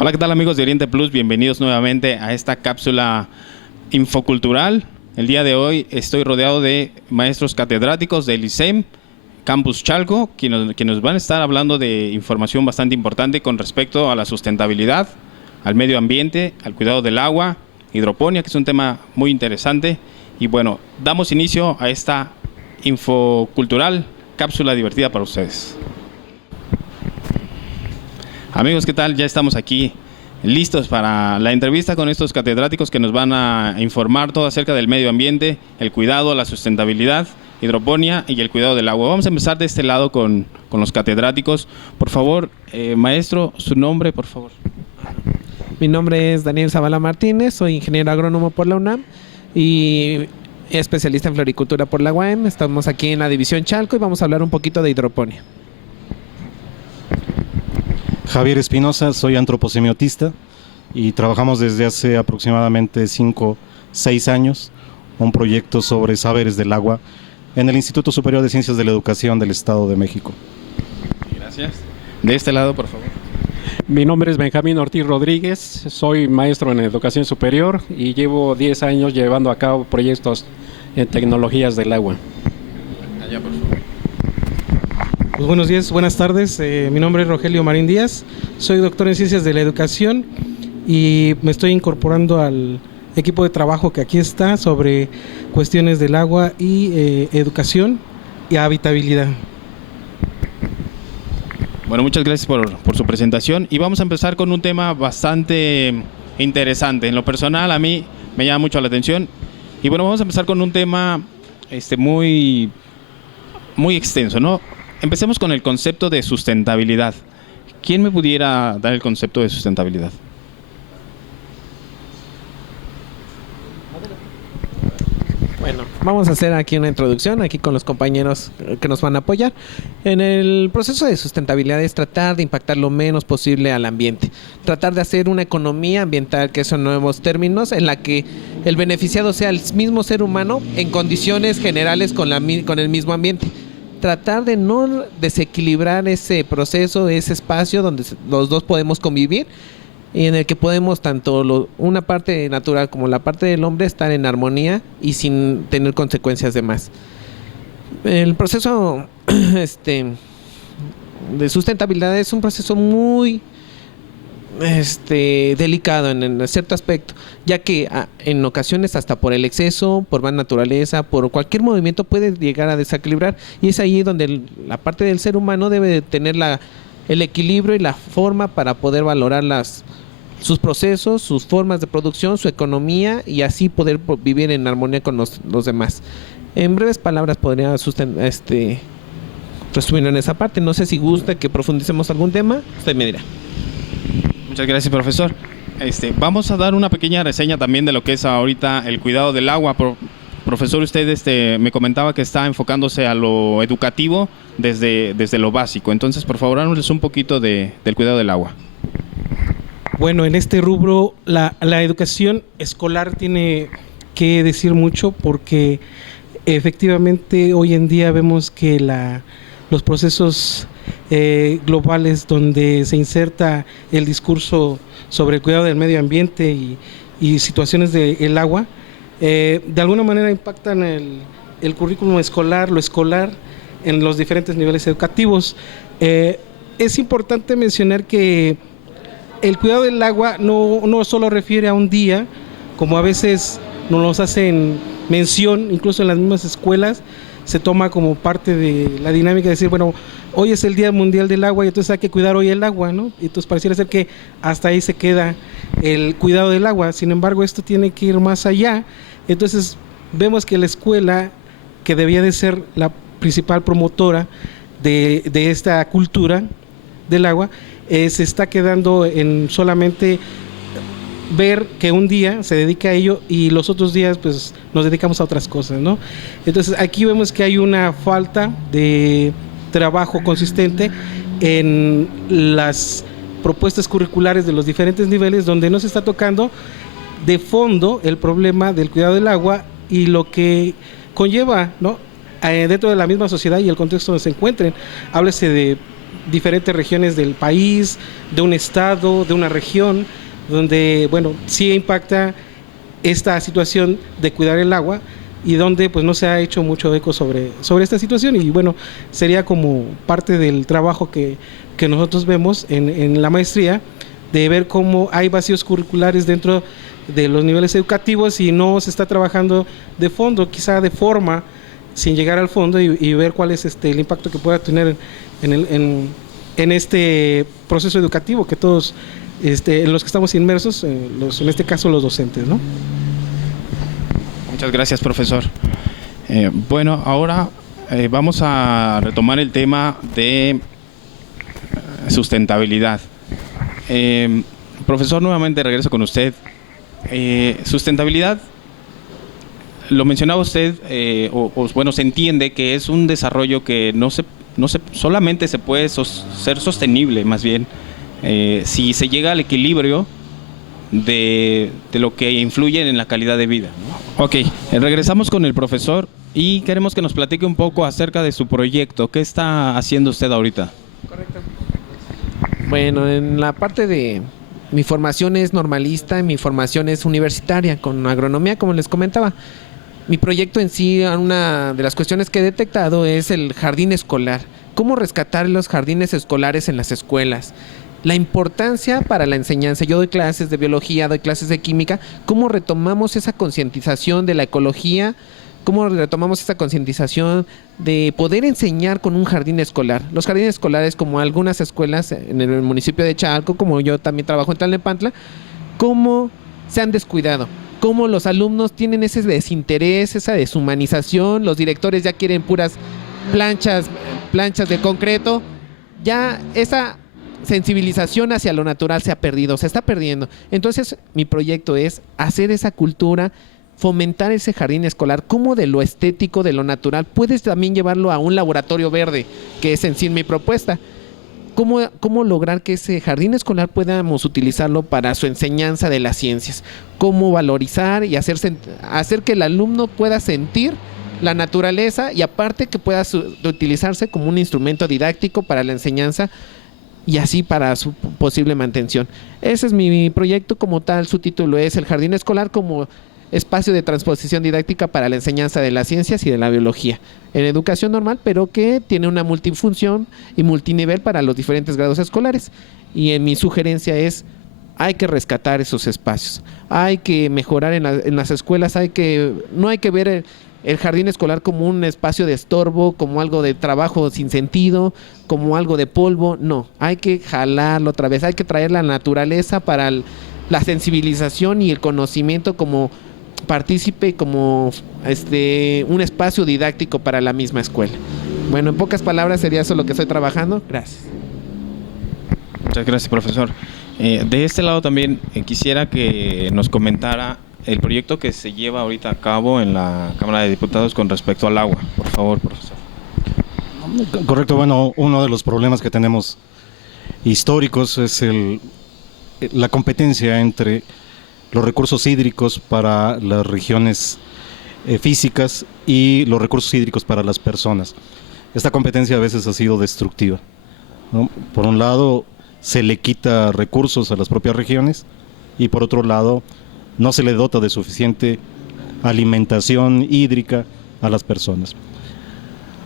Hola, ¿qué tal amigos de Oriente Plus? Bienvenidos nuevamente a esta cápsula infocultural. El día de hoy estoy rodeado de maestros catedráticos del ISEM Campus Chalco, que nos van a estar hablando de información bastante importante con respecto a la sustentabilidad, al medio ambiente, al cuidado del agua, hidroponía, que es un tema muy interesante. Y bueno, damos inicio a esta infocultural cápsula divertida para ustedes. Amigos, ¿qué tal? Ya estamos aquí listos para la entrevista con estos catedráticos que nos van a informar todo acerca del medio ambiente, el cuidado, la sustentabilidad, hidroponía y el cuidado del agua. Vamos a empezar de este lado con los catedráticos. Por favor, maestro, su nombre, por favor. Mi nombre es Daniel Zavala Martínez, soy ingeniero agrónomo por la UNAM y especialista en floricultura por la UAM. Estamos aquí en la división Chalco y vamos a hablar un poquito de hidroponía. Javier Espinosa, soy antropocemiotista y trabajamos desde hace aproximadamente 5-6 años un proyecto sobre saberes del agua en el Instituto Superior de Ciencias de la Educación del Estado de México. Gracias. De este lado, por favor. Mi nombre es Benjamín Ortiz Rodríguez, soy maestro en educación superior y llevo 10 años llevando a cabo proyectos en tecnologías del agua. Allá, por favor. Pues buenos días, buenas tardes. Mi nombre es Rogelio Marín Díaz, soy doctor en Ciencias de la Educación y me estoy incorporando al equipo de trabajo que aquí está sobre cuestiones del agua y educación y habitabilidad. Bueno, muchas gracias por su presentación y vamos a empezar con un tema bastante interesante. En lo personal a mí me llama mucho la atención y bueno, vamos a empezar con un tema muy extenso, ¿no? Empecemos con el concepto de sustentabilidad. ¿Quién me pudiera dar el concepto de sustentabilidad? Bueno, vamos a hacer aquí una introducción, aquí con los compañeros que nos van a apoyar. En el proceso de sustentabilidad es tratar de impactar lo menos posible al ambiente. Tratar de hacer una economía ambiental, que son nuevos términos, en la que el beneficiado sea el mismo ser humano en condiciones generales con el mismo ambiente. Tratar de no desequilibrar ese proceso, ese espacio donde los dos podemos convivir y en el que podemos tanto una parte natural como la parte del hombre estar en armonía y sin tener consecuencias de más. El proceso de sustentabilidad es un proceso muy delicado en cierto aspecto, ya que en ocasiones hasta por el exceso, por más naturaleza, por cualquier movimiento puede llegar a desequilibrar, y es ahí donde la parte del ser humano debe de tener el equilibrio y la forma para poder valorar sus procesos, sus formas de producción, su economía, y así poder vivir en armonía con los demás. En breves palabras podría resumir en esa parte. No sé si gusta que profundicemos algún tema, usted me dirá. Muchas gracias, profesor. Vamos a dar una pequeña reseña también de lo que es ahorita el cuidado del agua. Profesor, usted me comentaba que está enfocándose a lo educativo desde lo básico. Entonces, por favor, háblenos un poquito del cuidado del agua. Bueno, en este rubro la educación escolar tiene que decir mucho porque efectivamente hoy en día vemos que los procesos globales donde se inserta el discurso sobre el cuidado del medio ambiente y situaciones del agua, de alguna manera impactan el currículum escolar, lo escolar en los diferentes niveles educativos. Es importante mencionar que el cuidado del agua no solo refiere a un día, como a veces nos hacen mención, incluso en las mismas escuelas, se toma como parte de la dinámica de decir, bueno, hoy es el Día Mundial del Agua y entonces hay que cuidar hoy el agua, ¿no? Entonces pareciera ser que hasta ahí se queda el cuidado del agua. Sin embargo, esto tiene que ir más allá. Entonces vemos que la escuela, que debía de ser la principal promotora de esta cultura del agua, se está quedando en solamente ver que un día se dedica a ello y los otros días pues nos dedicamos a otras cosas, ¿no? Entonces aquí vemos que hay una falta de trabajo consistente en las propuestas curriculares de los diferentes niveles, donde no se está tocando de fondo el problema del cuidado del agua y lo que conlleva, ¿no? Dentro de la misma sociedad y el contexto donde se encuentren. Háblese de diferentes regiones del país, de un estado, de una región, donde, bueno, sí impacta esta situación de cuidar el agua y donde pues no se ha hecho mucho eco sobre esta situación, y bueno, sería como parte del trabajo que nosotros vemos en la maestría, de ver cómo hay vacíos curriculares dentro de los niveles educativos y no se está trabajando de fondo, quizá de forma, sin llegar al fondo, y ver cuál es el impacto que pueda tener en este proceso educativo que todos, en los que estamos inmersos, en este caso los docentes, ¿no? Muchas gracias, profesor. Bueno, ahora vamos a retomar el tema de sustentabilidad. Profesor, nuevamente regreso con usted. Sustentabilidad, lo mencionaba usted, bueno, se entiende que es un desarrollo que solamente se puede ser sostenible, más bien, si se llega al equilibrio de lo que influye en la calidad de vida, ¿no? Ok, regresamos con el profesor y queremos que nos platique un poco acerca de su proyecto. ¿Qué está haciendo usted ahorita? Correcto. Bueno, en la parte de mi formación es normalista, mi formación es universitaria con agronomía, como les comentaba. Mi proyecto en sí, una de las cuestiones que he detectado es el jardín escolar. ¿Cómo rescatar los jardines escolares en las escuelas? La importancia para la enseñanza. Yo doy clases de biología, doy clases de química. ¿Cómo retomamos esa concientización de la ecología? ¿Cómo retomamos esa concientización de poder enseñar con un jardín escolar? Los jardines escolares, como algunas escuelas en el municipio de Chalco, como yo también trabajo en Tlalnepantla, ¿cómo se han descuidado? ¿Cómo los alumnos tienen ese desinterés, esa deshumanización? Los directores ya quieren puras planchas de concreto. Ya esa sensibilización hacia lo natural se ha perdido, se está perdiendo. Entonces, mi proyecto es hacer esa cultura, fomentar ese jardín escolar, como de lo estético, de lo natural, puedes también llevarlo a un laboratorio verde, que es en sí mi propuesta. ¿Cómo lograr que ese jardín escolar podamos utilizarlo para su enseñanza de las ciencias? ¿Cómo valorizar y hacer que el alumno pueda sentir la naturaleza y aparte que pueda utilizarse como un instrumento didáctico para la enseñanza y así para su posible mantención? Ese es mi proyecto como tal. Su título es El Jardín Escolar como espacio de transposición didáctica para la enseñanza de las ciencias y de la biología en educación normal, pero que tiene una multifunción y multinivel para los diferentes grados escolares. Y en mi sugerencia es: hay que rescatar esos espacios, hay que mejorar en las escuelas, no hay que ver el jardín escolar como un espacio de estorbo, como algo de trabajo sin sentido, como algo de polvo. No, hay que jalarlo otra vez, hay que traer la naturaleza para la sensibilización y el conocimiento como partícipe, como un espacio didáctico para la misma escuela. Bueno, en pocas palabras sería eso lo que estoy trabajando. Gracias. Muchas gracias, profesor. De este lado también quisiera que nos comentara el proyecto que se lleva ahorita a cabo en la Cámara de Diputados con respecto al agua. Por favor, profesor. Correcto. Bueno, uno de los problemas que tenemos históricos es la competencia entre los recursos hídricos para las regiones físicas y los recursos hídricos para las personas. Esta competencia a veces ha sido destructiva, ¿no? Por un lado, se le quita recursos a las propias regiones y por otro lado, no se le dota de suficiente alimentación hídrica a las personas.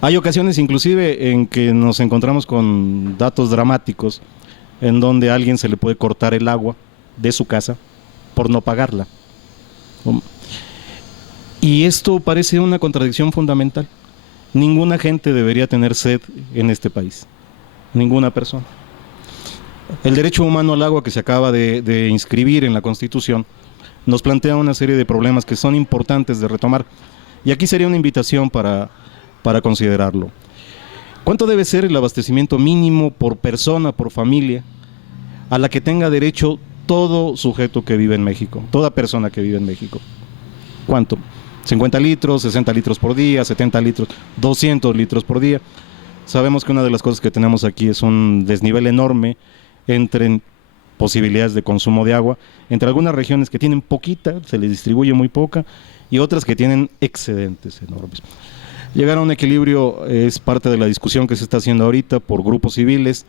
Hay ocasiones inclusive en que nos encontramos con datos dramáticos en donde a alguien se le puede cortar el agua de su casa por no pagarla. Y esto parece una contradicción fundamental. Ninguna gente debería tener sed en este país, ninguna persona. El derecho humano al agua que se acaba de inscribir en la Constitución nos plantea una serie de problemas que son importantes de retomar, y aquí sería una invitación para considerarlo. ¿Cuánto debe ser el abastecimiento mínimo por persona, por familia, a la que tenga derecho todo sujeto que vive en México, toda persona que vive en México? ¿Cuánto? 50 litros, 60 litros por día, 70 litros, 200 litros por día. Sabemos que una de las cosas que tenemos aquí es un desnivel enorme entre posibilidades de consumo de agua, entre algunas regiones que tienen poquita, se les distribuye muy poca, y otras que tienen excedentes enormes. Llegar a un equilibrio es parte de la discusión que se está haciendo ahorita por grupos civiles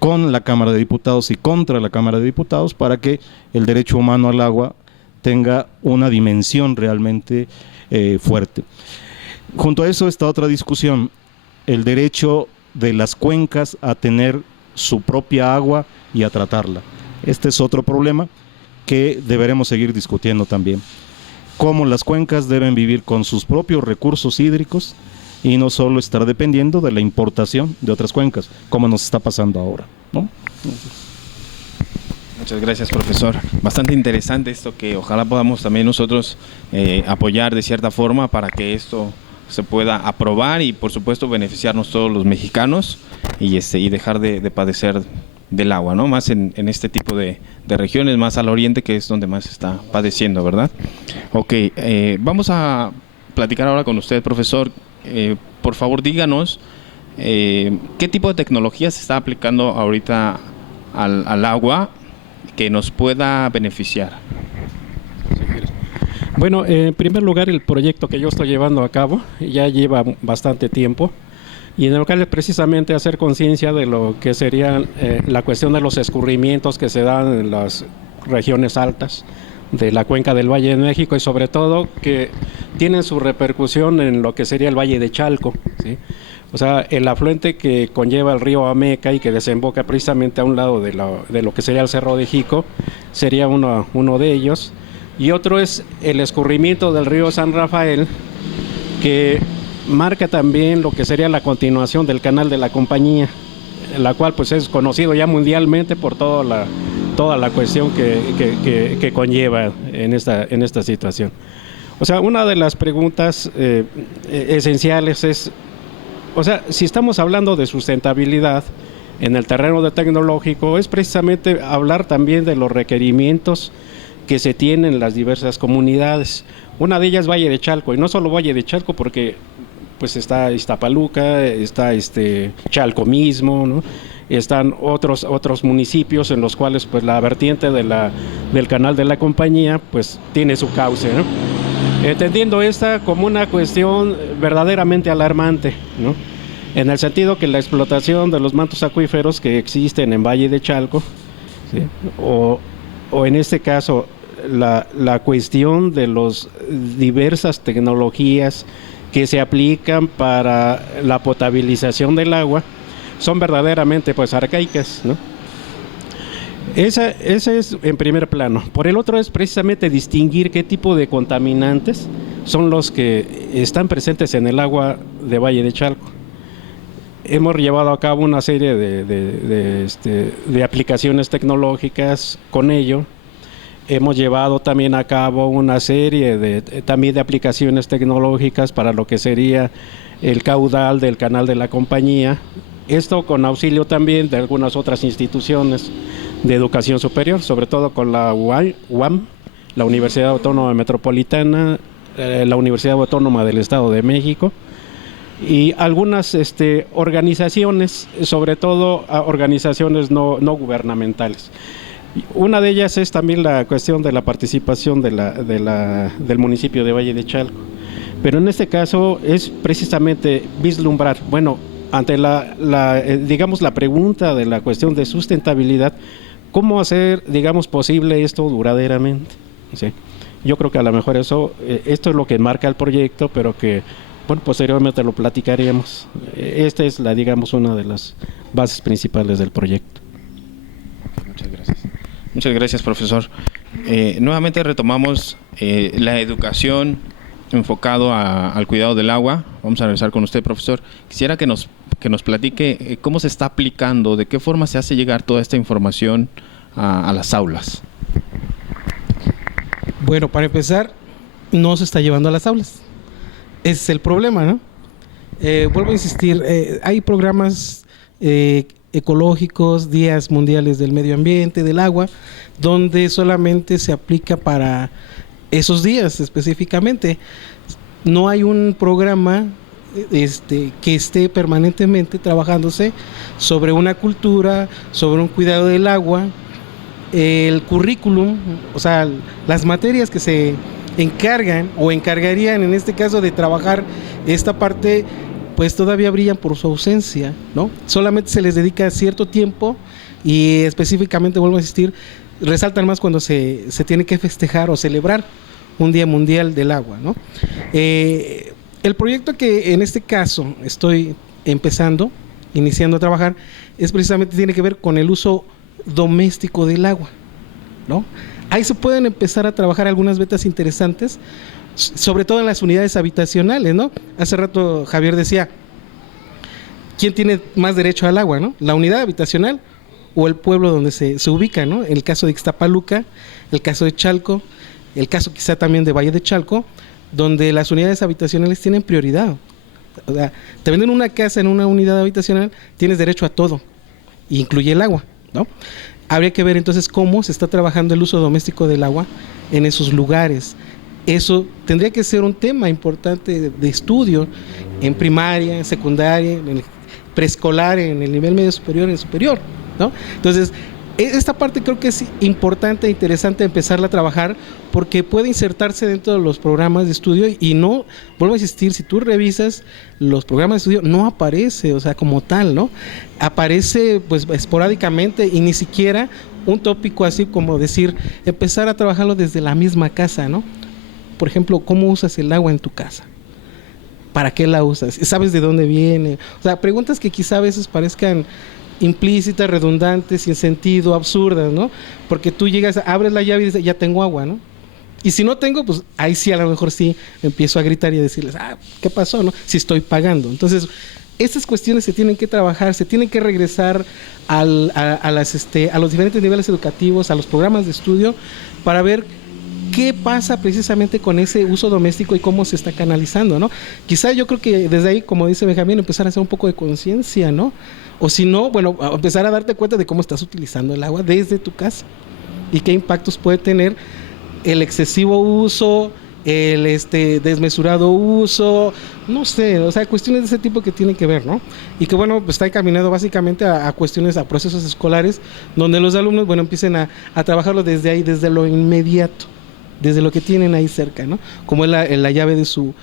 con la Cámara de Diputados y contra la Cámara de Diputados para que el derecho humano al agua tenga una dimensión realmente fuerte. Junto a eso está otra discusión, el derecho de las cuencas a tener su propia agua y a tratarla. Este es otro problema que deberemos seguir discutiendo también. Cómo las cuencas deben vivir con sus propios recursos hídricos y no solo estar dependiendo de la importación de otras cuencas, como nos está pasando ahora, ¿no? Muchas gracias, profesor. Bastante interesante esto, que ojalá podamos también nosotros apoyar de cierta forma para que esto se pueda aprobar y por supuesto beneficiarnos todos los mexicanos y dejar de padecer del agua, ¿no? Más en este tipo de regiones, más al oriente, que es donde más está padeciendo, ¿verdad? Ok, vamos a platicar ahora con usted, profesor. Por favor, díganos qué tipo de tecnología se está aplicando ahorita al agua que nos pueda beneficiar. Bueno, en primer lugar, el proyecto que yo estoy llevando a cabo ya lleva bastante tiempo, y en el cual es precisamente hacer conciencia de lo que sería la cuestión de los escurrimientos que se dan en las regiones altas de la cuenca del Valle de México, y sobre todo que tienen su repercusión en lo que sería el Valle de Chalco, ¿sí? O sea, el afluente que conlleva el río Ameca y que desemboca precisamente a un lado de lo que sería el Cerro de Jico, sería uno de ellos. Y otro es el escurrimiento del río San Rafael, que marca también lo que sería la continuación del canal de la Compañía, la cual pues es conocido ya mundialmente por toda la cuestión que conlleva en esta situación. O sea, una de las preguntas esenciales es, o sea, si estamos hablando de sustentabilidad en el terreno de tecnológico, es precisamente hablar también de los requerimientos que se tienen en las diversas comunidades. Una de ellas Valle de Chalco, y no solo Valle de Chalco, porque pues está Iztapaluca, está Chalco mismo, ¿no? Están otros municipios en los cuales pues la vertiente del canal de la Compañía pues tiene su cauce, ¿no? Entendiendo esta como una cuestión verdaderamente alarmante, ¿no? En el sentido que la explotación de los mantos acuíferos que existen en Valle de Chalco, ¿sí? o en este caso la cuestión de las diversas tecnologías que se aplican para la potabilización del agua son verdaderamente pues arcaicas, ¿no? Esa es en primer plano. Por el otro es precisamente distinguir qué tipo de contaminantes son los que están presentes en el agua de Valle de Chalco. Hemos llevado a cabo una serie de aplicaciones tecnológicas con ello. Hemos llevado también a cabo una serie también de aplicaciones tecnológicas para lo que sería el caudal del canal de la Compañía. Esto con auxilio también de algunas otras instituciones de educación superior, sobre todo con la UAM, la Universidad Autónoma Metropolitana, la Universidad Autónoma del Estado de México, y algunas organizaciones, sobre todo organizaciones no gubernamentales. Una de ellas es también la cuestión de la participación del municipio de Valle de Chalco. Pero en este caso es precisamente vislumbrar, bueno, ante digamos, la pregunta de la cuestión de sustentabilidad, ¿cómo hacer, digamos, posible esto duraderamente? ¿Sí? Yo creo que a lo mejor esto es lo que marca el proyecto, pero que, bueno, posteriormente lo platicaríamos. Esta es digamos, una de las bases principales del proyecto. Muchas gracias. Muchas gracias, profesor. Nuevamente retomamos la educación enfocado al cuidado del agua. Vamos a regresar con usted, profesor. Quisiera que nos platique cómo se está aplicando, de qué forma se hace llegar toda esta información a las aulas. Bueno, para empezar, no se está llevando a las aulas. Ese es el problema, ¿no? Vuelvo a insistir, hay programas ecológicos, días mundiales del medio ambiente, del agua, donde solamente se aplica para esos días específicamente. No hay un programa que esté permanentemente trabajándose sobre una cultura, sobre un cuidado del agua. El currículum, o sea, las materias que se encargan o encargarían en este caso de trabajar esta parte, pues todavía brillan por su ausencia, ¿no? Solamente se les dedica cierto tiempo y específicamente, vuelvo a insistir, resaltan más cuando se tiene que festejar o celebrar un Día Mundial del Agua, ¿no? El proyecto que en este caso estoy iniciando a trabajar, es precisamente tiene que ver con el uso doméstico del agua, ¿no? Ahí se pueden empezar a trabajar algunas vetas interesantes, sobre todo en las unidades habitacionales, ¿no? Hace rato Javier decía, ¿quién tiene más derecho al agua, no? ¿La unidad habitacional o el pueblo donde se ubica, ¿no? El caso de Ixtapaluca, el caso de Chalco, el caso quizá también de Valle de Chalco, donde las unidades habitacionales tienen prioridad. O sea, te venden una casa en una unidad habitacional, tienes derecho a todo, incluye el agua, ¿no? Habría que ver entonces cómo se está trabajando el uso doméstico del agua en esos lugares. Eso tendría que ser un tema importante de estudio en primaria, en secundaria, en el preescolar, en el nivel medio superior, en superior, ¿no? Entonces, esta parte creo que es importante e interesante empezarla a trabajar porque puede insertarse dentro de los programas de estudio y no, vuelvo a insistir, si tú revisas los programas de estudio, no aparece, o sea, como tal, ¿no? Aparece pues esporádicamente y ni siquiera un tópico así como decir, empezar a trabajarlo desde la misma casa, ¿no? Por ejemplo, ¿cómo usas el agua en tu casa? ¿Para qué la usas? ¿Sabes de dónde viene? O sea, preguntas que quizá a veces parezcan implícitas, redundantes, sin sentido, absurdas, ¿no? Porque tú llegas, abres la llave y dices, ya tengo agua, ¿no? Y si no tengo, pues ahí sí, a lo mejor sí empiezo a gritar y a decirles, ¿qué pasó, no? Si estoy pagando. Entonces, estas cuestiones se tienen que trabajar, se tienen que regresar a los diferentes niveles educativos, a los programas de estudio, para ver qué pasa precisamente con ese uso doméstico y cómo se está canalizando, ¿no? Quizá yo creo que desde ahí, como dice Benjamín, empezar a hacer un poco de conciencia, ¿no? O si no, bueno, empezar a darte cuenta de cómo estás utilizando el agua desde tu casa y qué impactos puede tener el excesivo uso, el desmesurado uso, no sé, o sea, cuestiones de ese tipo que tienen que ver, ¿no? Y que bueno, pues está encaminado básicamente a cuestiones, a procesos escolares, donde los alumnos, bueno, empiecen a trabajarlo desde ahí, desde lo inmediato, desde lo que tienen ahí cerca, ¿no? Como es la llave de su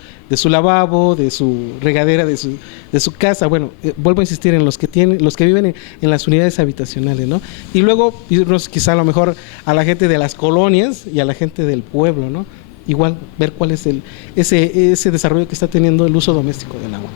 lavabo, de su regadera, de su casa. Bueno, vuelvo a insistir en los que viven en las unidades habitacionales, ¿no? Y luego irnos quizá a lo mejor a la gente de las colonias y a la gente del pueblo, ¿no? Igual ver cuál es ese desarrollo que está teniendo el uso doméstico del agua.